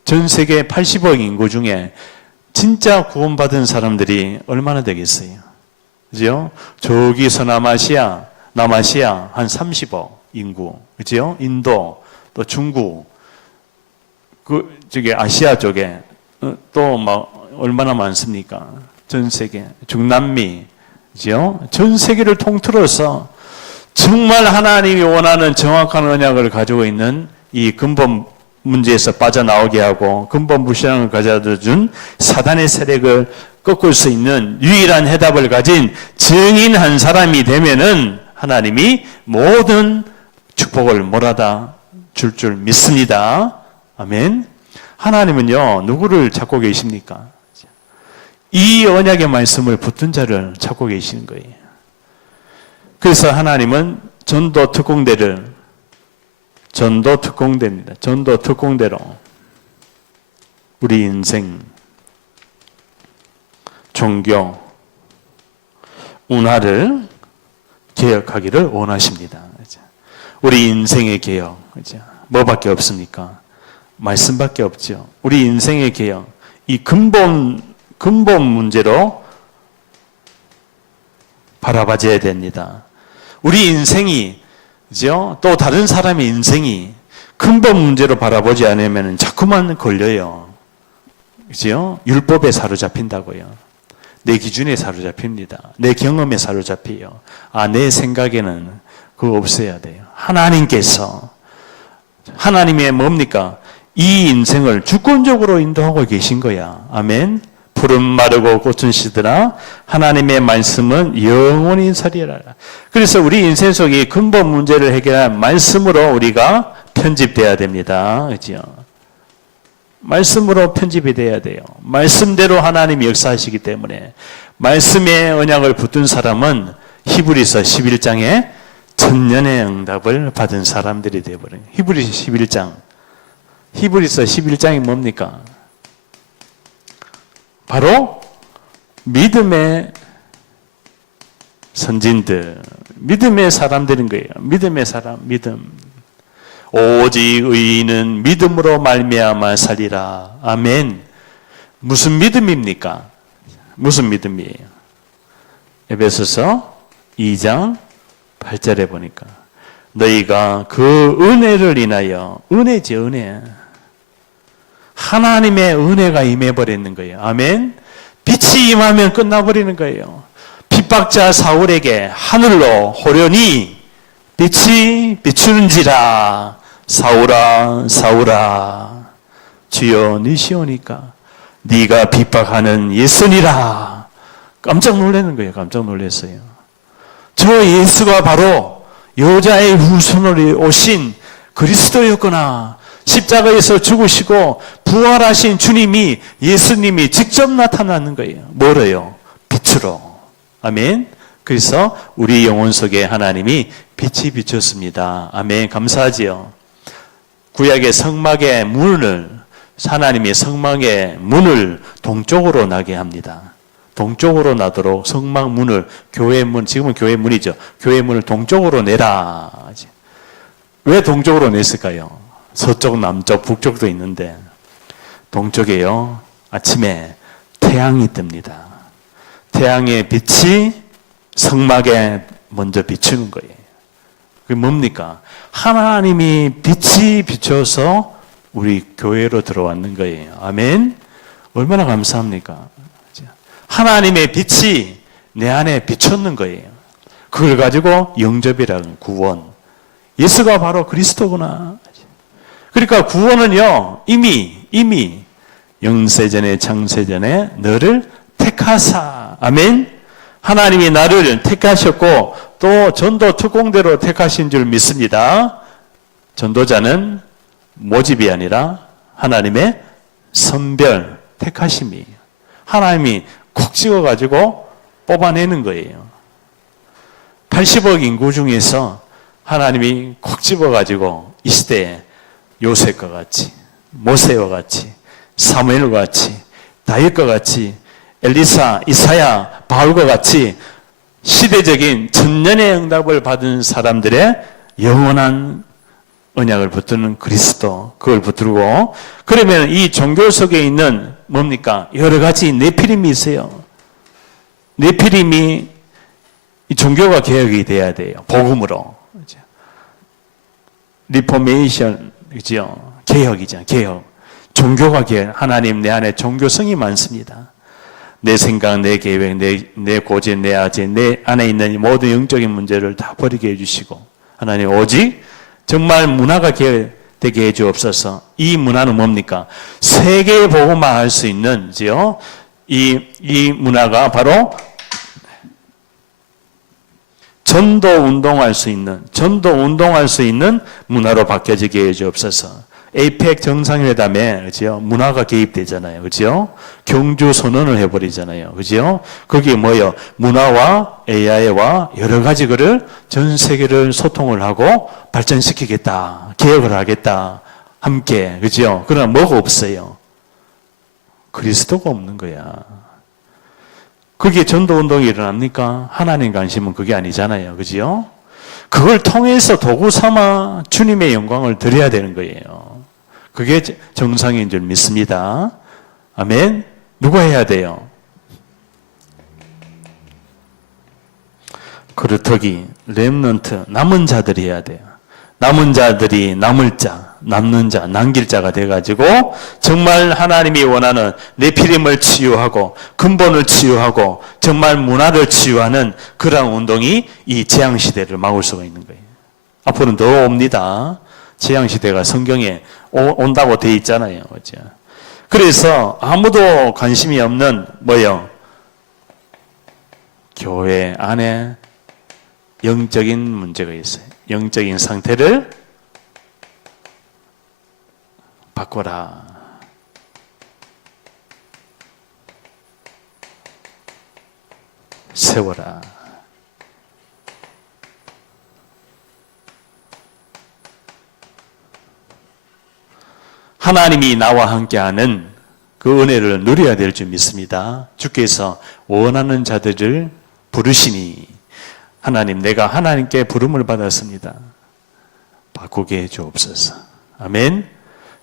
전 세계 80억 인구 중에 진짜 구원받은 사람들이 얼마나 되겠어요? 그죠? 저기서 남아시아 한 30억 인구, 그죠? 인도, 또 중국, 저기 아시아 쪽에 또 막 얼마나 많습니까? 전 세계, 중남미, 그죠? 전 세계를 통틀어서 정말 하나님이 원하는 정확한 언약을 가지고 있는 이 근본 문제에서 빠져나오게 하고 근본 불신앙을 가져다 준 사단의 세력을 꺾을 수 있는 유일한 해답을 가진 증인 한 사람이 되면은 하나님이 모든 축복을 몰아다 줄 믿습니다. 아멘. 하나님은요, 누구를 찾고 계십니까? 이 언약의 말씀을 붙든 자를 찾고 계시는 거예요. 그래서 하나님은 전도 특공대입니다. 전도 특공대로 우리 인생, 종교, 문화를 개혁하기를 원하십니다. 우리 인생의 개혁, 뭐밖에 없습니까? 말씀밖에 없죠. 우리 인생의 개혁, 이 근본 문제로 바라봐줘야 됩니다. 우리 인생이, 그죠? 또 다른 사람의 인생이 근본 문제로 바라보지 않으면 자꾸만 걸려요. 그죠? 율법에 사로잡힌다고요. 내 기준에 사로잡힙니다. 내 경험에 사로잡혀요. 내 생각에는 그거 없어야 돼요. 하나님의 뭡니까? 이 인생을 주권적으로 인도하고 계신 거야. 아멘. 푸른 마르고 꽃은 시드라 하나님의 말씀은 영원히 서리라. 그래서 우리 인생 속에 근본 문제를 해결할 말씀으로 우리가 편집돼야 됩니다. 그렇죠? 말씀으로 편집이 돼야 돼요. 말씀대로 하나님이 역사하시기 때문에 말씀의 언약을 붙든 사람은 히브리서 11장에 천년의 응답을 받은 사람들이 되어버려요. 히브리서 11장이 뭡니까? 바로 믿음의 선진들, 믿음의 사람들인 거예요. 믿음의 사람, 믿음. 오직 의인은 믿음으로 말미암아 살리라. 아멘. 무슨 믿음입니까? 무슨 믿음이에요? 에베소서 2장 8절에 보니까 너희가 그 은혜를 인하여, 은혜지 은혜, 하나님의 은혜가 임해버리는 거예요. 아멘. 빛이 임하면 끝나버리는 거예요. 핍박자 사울에게 하늘로 호련히 빛이 비추는지라. 사울아 사울아 주여 니시오니까 네가 핍박하는 예수니라. 깜짝 놀라는 거예요. 깜짝 놀랐어요. 저 예수가 바로 여자의 후손으로 오신 그리스도였구나. 십자가에서 죽으시고 부활하신 주님이, 예수님이 직접 나타나는 거예요. 뭐로요? 빛으로. 아멘. 그래서 우리 영혼 속에 하나님이 빛이 비쳤습니다. 아멘. 감사하지요. 구약의 성막의 문을, 하나님이 성막의 문을 동쪽으로 나게 합니다. 동쪽으로 나도록 성막 문을, 교회 문, 지금은 교회 문이죠. 교회 문을 동쪽으로 내라. 왜 동쪽으로 냈을까요? 서쪽, 남쪽, 북쪽도 있는데 동쪽에요, 아침에 태양이 뜹니다. 태양의 빛이 성막에 먼저 비추는 거예요. 그게 뭡니까? 하나님이 빛이 비춰서 우리 교회로 들어왔는 거예요. 아멘. 얼마나 감사합니까? 하나님의 빛이 내 안에 비쳤는 거예요. 그걸 가지고 영접이라는 구원. 예수가 바로 그리스도구나. 그러니까 구원은요, 이미 영세전에 창세전에 너를 택하사. 아멘. 하나님이 나를 택하셨고 또 전도 특공대로 택하신 줄 믿습니다. 전도자는 모집이 아니라 하나님의 선별, 택하심이에요. 하나님이 콕 찍어가지고 뽑아내는 거예요. 80억 인구 중에서 하나님이 콕 집어가지고 이 시대에 요셉과 같이, 모세와 같이, 사무엘과 같이, 다윗과 같이, 엘리사, 이사야, 바울과 같이 시대적인 천년의 응답을 받은 사람들의 영원한 언약을 붙드는 그리스도, 그걸 붙들고, 그러면 이 종교 속에 있는 뭡니까? 여러 가지 네피림이 있어요. 네피림이 이 종교가 개혁이 돼야 돼요. 복음으로. 리포메이션, 그죠? 개혁이죠. 개혁. 종교가 개혁. 하나님 내 안에 종교성이 많습니다. 내 생각, 내 계획, 내 고집, 내 아재, 내 안에 있는 모든 영적인 문제를 다 버리게 해주시고, 하나님 오직 정말 문화가 개혁되게 해주옵소서. 이 문화는 뭡니까? 세계 복음화 할 수 있는, 이 문화가 바로 전도 운동할 수 있는 문화로 바뀌어지게 해주옵소서. 에이펙 정상회담에, 그죠? 문화가 개입되잖아요. 그죠? 경주 선언을 해버리잖아요. 그죠? 그게 뭐예요? 문화와 AI와 여러 가지 거를 전 세계를 소통을 하고 발전시키겠다. 개혁을 하겠다. 함께. 그죠? 그러나 뭐가 없어요? 그리스도가 없는 거야. 그게 전도운동이 일어납니까? 하나님 관심은 그게 아니잖아요. 그죠? 그걸 통해서 도구 삼아 주님의 영광을 드려야 되는 거예요. 그게 정상인 줄 믿습니다. 아멘. 누가 해야 돼요? 그루터기, 렘넌트, 남은 자들이 해야 돼요. 남은 자들이 남는 자, 남길 자가 돼가지고 정말 하나님이 원하는 네피림을 치유하고 근본을 치유하고 정말 문화를 치유하는 그런 운동이 이 재앙시대를 막을 수가 있는 거예요. 앞으로는 더 옵니다. 재앙시대가 성경에 온다고 돼 있잖아요. 그렇죠? 그래서 아무도 관심이 없는 뭐요? 교회 안에 영적인 문제가 있어요. 영적인 상태를 바꿔라. 세워라. 하나님이 나와 함께하는 그 은혜를 누려야 될 줄 믿습니다. 주께서 원하는 자들을 부르시니 하나님, 내가 하나님께 부름을 받았습니다. 바꾸게 해 주옵소서. 아멘.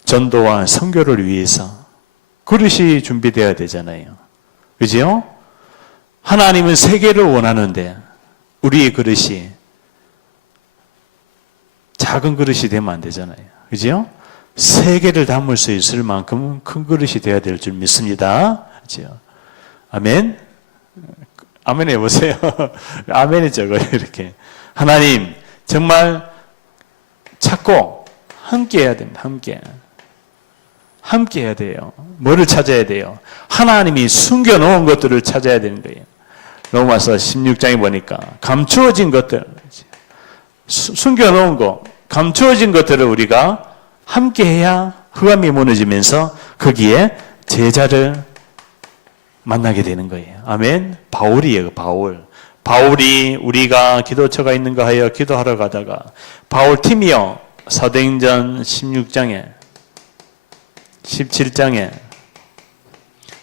전도와 선교를 위해서 그릇이 준비되어야 되잖아요. 그죠? 하나님은 세계를 원하는데 우리의 그릇이 작은 그릇이 되면 안 되잖아요. 그죠? 세계를 담을 수 있을 만큼 큰 그릇이 되어야 될 줄 믿습니다. 그죠? 아멘. 아멘 해보세요. 아멘이 적어요, 이렇게. 하나님, 정말 찾고 함께 해야 됩니다. 함께 해야 돼요. 뭐를 찾아야 돼요? 하나님이 숨겨놓은 것들을 찾아야 되는 거예요. 로마서 16장에 보니까 감추어진 것들, 숨겨놓은 것, 감추어진 것들을 우리가 함께 해야 흑암이 무너지면서 거기에 제자를 만나게 되는 거예요. 아멘. 바울이에요, 바울. 바울이 우리가 기도처가 있는가 하여 기도하러 가다가 바울 팀이요. 사도행전 16장에 17장에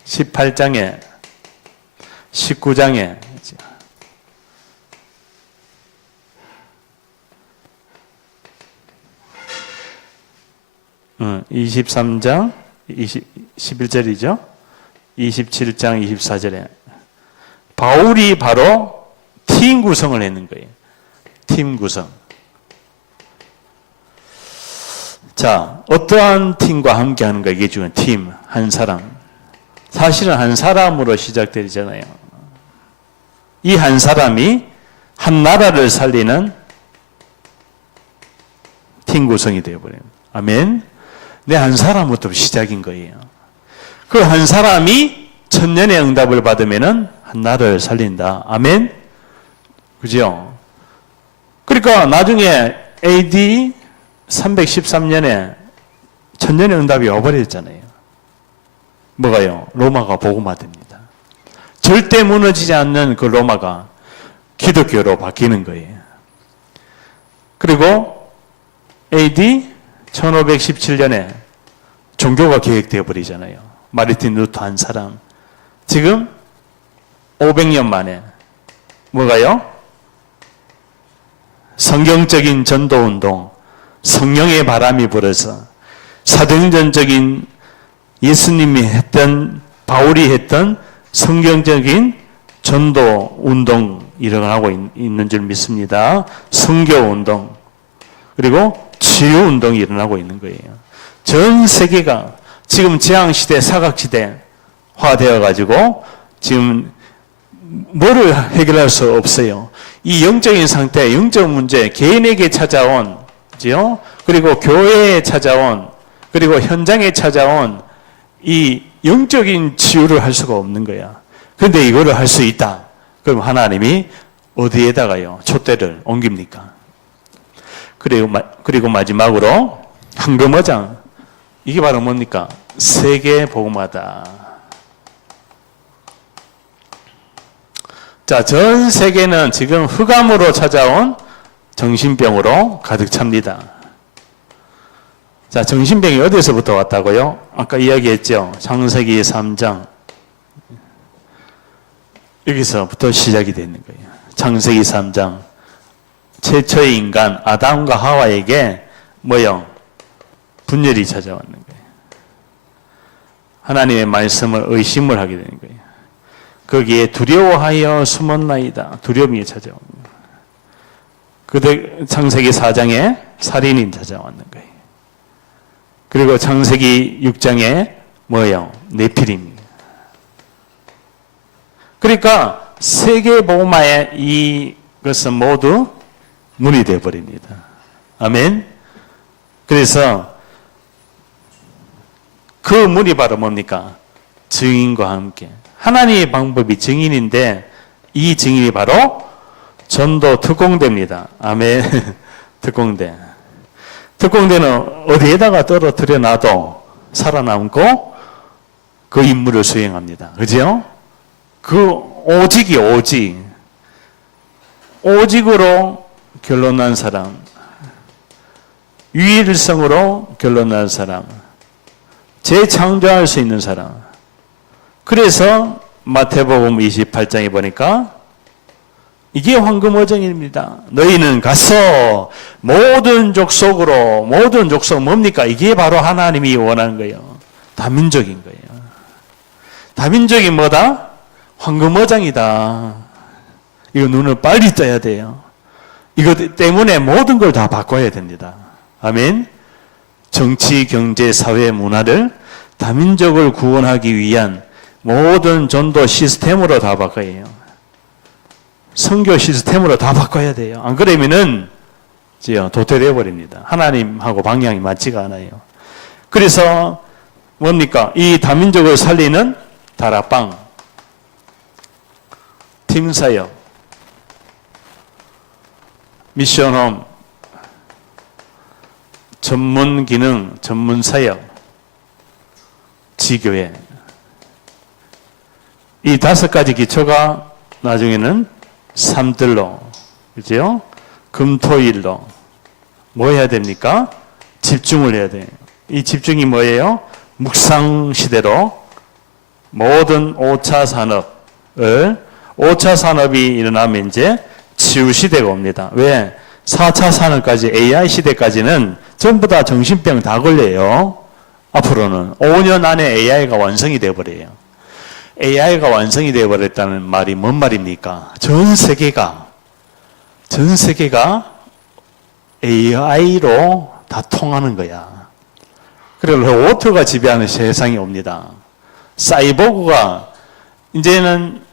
18장에 19장에 23장 11절이죠. 27장 24절에 바울이 바로 팀 구성을 했는 거예요. 팀 구성. 자, 어떠한 팀과 함께 하는가 이게 중요한 팀, 한 사람. 사실은 한 사람으로 시작되잖아요. 이 한 사람이 한 나라를 살리는 팀 구성이 되어버려요. 아멘. 내 한 사람부터 시작인 거예요. 그 한 사람이 천년의 응답을 받으면은 한 나라를 살린다. 아멘. 그죠? 그러니까 나중에 AD 313년에 천년의 응답이 와버렸잖아요. 뭐가요? 로마가 복음화됩니다. 절대 무너지지 않는 그 로마가 기독교로 바뀌는 거예요. 그리고 AD 1517년에 종교가 계획되어 버리잖아요. 마르틴 루터 한 사람. 지금 500년 만에 뭐가요? 성경적인 전도운동, 성령의 바람이 불어서 사도행전적인 예수님이 했던, 바울이 했던 성경적인 전도운동 일어나고 있는 줄 믿습니다. 선교운동, 그리고 치유운동이 일어나고 있는 거예요. 전 세계가 지금 재앙시대, 사각지대화 되어가지고 지금 뭐를 해결할 수 없어요. 이 영적인 상태, 영적 문제, 개인에게 찾아온, 그죠? 그리고 교회에 찾아온, 그리고 현장에 찾아온 이 영적인 치유를 할 수가 없는 거야. 그런데 이거를 할 수 있다. 그럼 하나님이 어디에다가요? 촛대를 옮깁니까? 그리고 마지막으로 황금어장. 이게 바로 뭡니까? 세계 복음화다. 자, 전 세계는 지금 흑암으로 찾아온 정신병으로 가득 찹니다. 자, 정신병이 어디서부터 왔다고요? 아까 이야기했죠. 창세기 3장. 여기서부터 시작이 되는 거예요. 창세기 3장. 최초의 인간 아담과 하와에게 뭐요? 분열이 찾아왔는 거예요. 하나님의 말씀을 의심을 하게 되는 거예요. 거기에 두려워하여 숨었나이다. 두려움이 찾아옵니다. 그때 창세기 4장에 살인이 찾아왔는 거예요. 그리고 창세기 6장에 뭐예요? 네피림입니다. 그러니까 세계 복음화의 이것은 모두 문이 되어 버립니다. 아멘. 그래서 그 문이 바로 뭡니까? 증인과 함께. 하나님의 방법이 증인인데 이 증인이 바로 전도 특공대입니다. 아멘. 특공대. 특공대는 어디에다가 떨어뜨려 놔도 살아남고 그 임무를 수행합니다. 그죠? 그 오직이 오직. 오직으로 결론난 사람. 유일성으로 결론난 사람. 재창조할 수 있는 사람. 그래서 마태복음 28장에 보니까 이게 황금어정입니다. 너희는 가서 모든 족속으로, 모든 족속 뭡니까? 이게 바로 하나님이 원하는 거예요. 다민족인 거예요. 다민족이 뭐다? 황금어장이다. 이거 눈을 빨리 떠야 돼요. 이것 때문에 모든 걸 다 바꿔야 됩니다. 아멘. 정치, 경제, 사회, 문화를 다민족을 구원하기 위한 모든 전도 시스템으로 다 바꿔야 해요. 선교 시스템으로 다 바꿔야 돼요. 안 그러면은 도태되어 버립니다. 하나님하고 방향이 맞지가 않아요. 그래서 뭡니까? 이 다민족을 살리는 다락방, 팀사역, 미션홈, 전문 기능, 전문 사역, 지교회. 이 5가지 기초가 나중에는 3들로, 그죠? 금토일로 뭐 해야 됩니까? 집중을 해야 돼요. 이 집중이 뭐예요? 묵상 시대로 모든 5차 산업을, 5차 산업이 일어나면 이제 치유 시대가 옵니다. 왜? 4차 산업까지, AI 시대까지는 전부 다 정신병 다 걸려요. 앞으로는 5년 안에 AI가 완성이 되어버려요. AI가 완성이 되어버렸다는 말이 뭔 말입니까? 전 세계가 AI로 다 통하는 거야. 그래서 로봇가 지배하는 세상이 옵니다. 사이보그가 이제는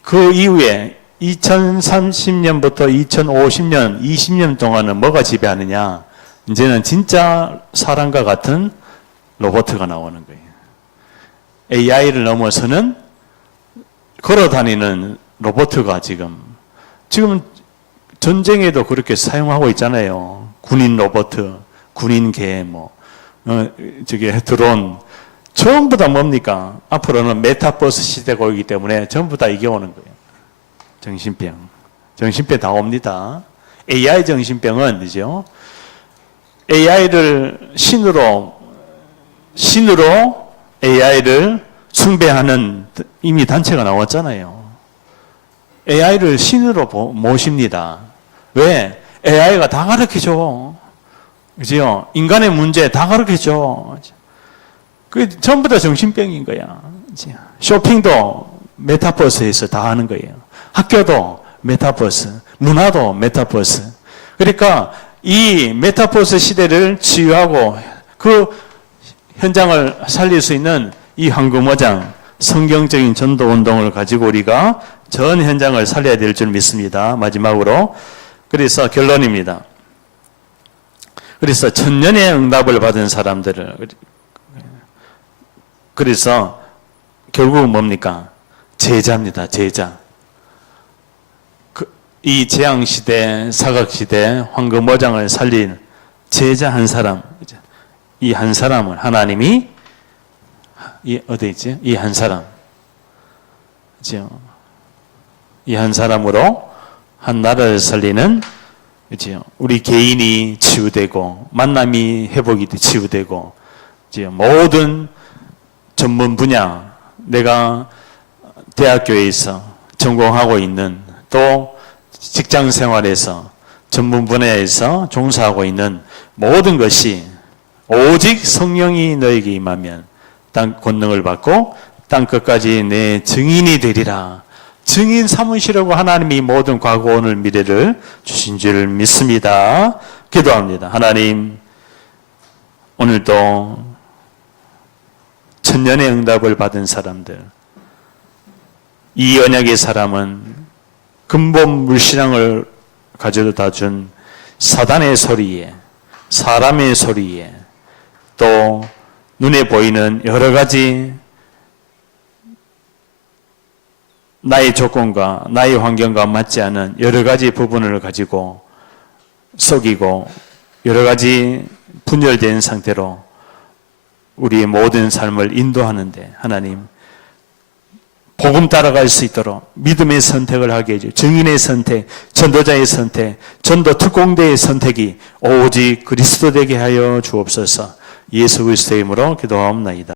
그 이후에 2030년부터 2050년, 20년 동안은 뭐가 지배하느냐? 이제는 진짜 사람과 같은 로봇가 나오는 거예요. AI를 넘어서는 걸어다니는 로봇가 지금 전쟁에도 그렇게 사용하고 있잖아요. 군인 로봇, 군인개, 드론. 전부 다 뭡니까? 앞으로는 메타버스 시대가 오기 때문에 전부 다 이게 오는 거예요. 정신병 다 옵니다. AI 정신병은, 그죠? AI를 신으로 AI를 숭배하는 이미 단체가 나왔잖아요. AI를 신으로 모십니다. 왜? AI가 다 가르쳐줘. 그죠? 인간의 문제 다 가르쳐줘. 그 전부 다 정신병인 거야. 쇼핑도 메타버스에서 다 하는 거예요. 학교도 메타버스, 문화도 메타버스. 그러니까 이 메타버스 시대를 치유하고 그 현장을 살릴 수 있는 이 황금어장, 성경적인 전도 운동을 가지고 우리가 전 현장을 살려야 될 줄 믿습니다. 마지막으로. 그래서 결론입니다. 그래서 천년의 응답을 받은 사람들을, 그래서 결국은 뭡니까? 제자입니다. 제자. 이 재앙시대, 사각시대, 황금어장을 살린 제자 한 사람, 이 한 사람을 하나님이 어디 있지? 이 한 사람, 이 한 사람으로 한 나라를 살리는, 우리 개인이 치유되고 만남이 회복이 치유되고 모든 전문 분야, 내가 대학교에서 전공하고 있는, 또 직장 생활에서 전문 분야에서 종사하고 있는 모든 것이 오직 성령이 너에게 임하면 땅 권능을 받고 땅 끝까지 내 증인이 되리라. 증인 삼으시려고 하나님이 모든 과거, 오늘, 미래를 주신 줄 믿습니다. 기도합니다. 하나님, 오늘도 천년의 응답을 받은 사람들, 이 언약의 사람은 근본 물신앙을 가져다 준 사단의 소리에, 사람의 소리에, 또 눈에 보이는 여러 가지 나의 조건과 나의 환경과 맞지 않은 여러 가지 부분을 가지고 속이고 여러 가지 분열된 상태로 우리의 모든 삶을 인도하는데, 하나님, 복음 따라갈 수 있도록 믿음의 선택을 하게 해주고, 증인의 선택, 전도자의 선택, 전도 특공대의 선택이 오직 그리스도 되게 하여 주옵소서. 예수 그리스도의 이름으로 기도하옵나이다.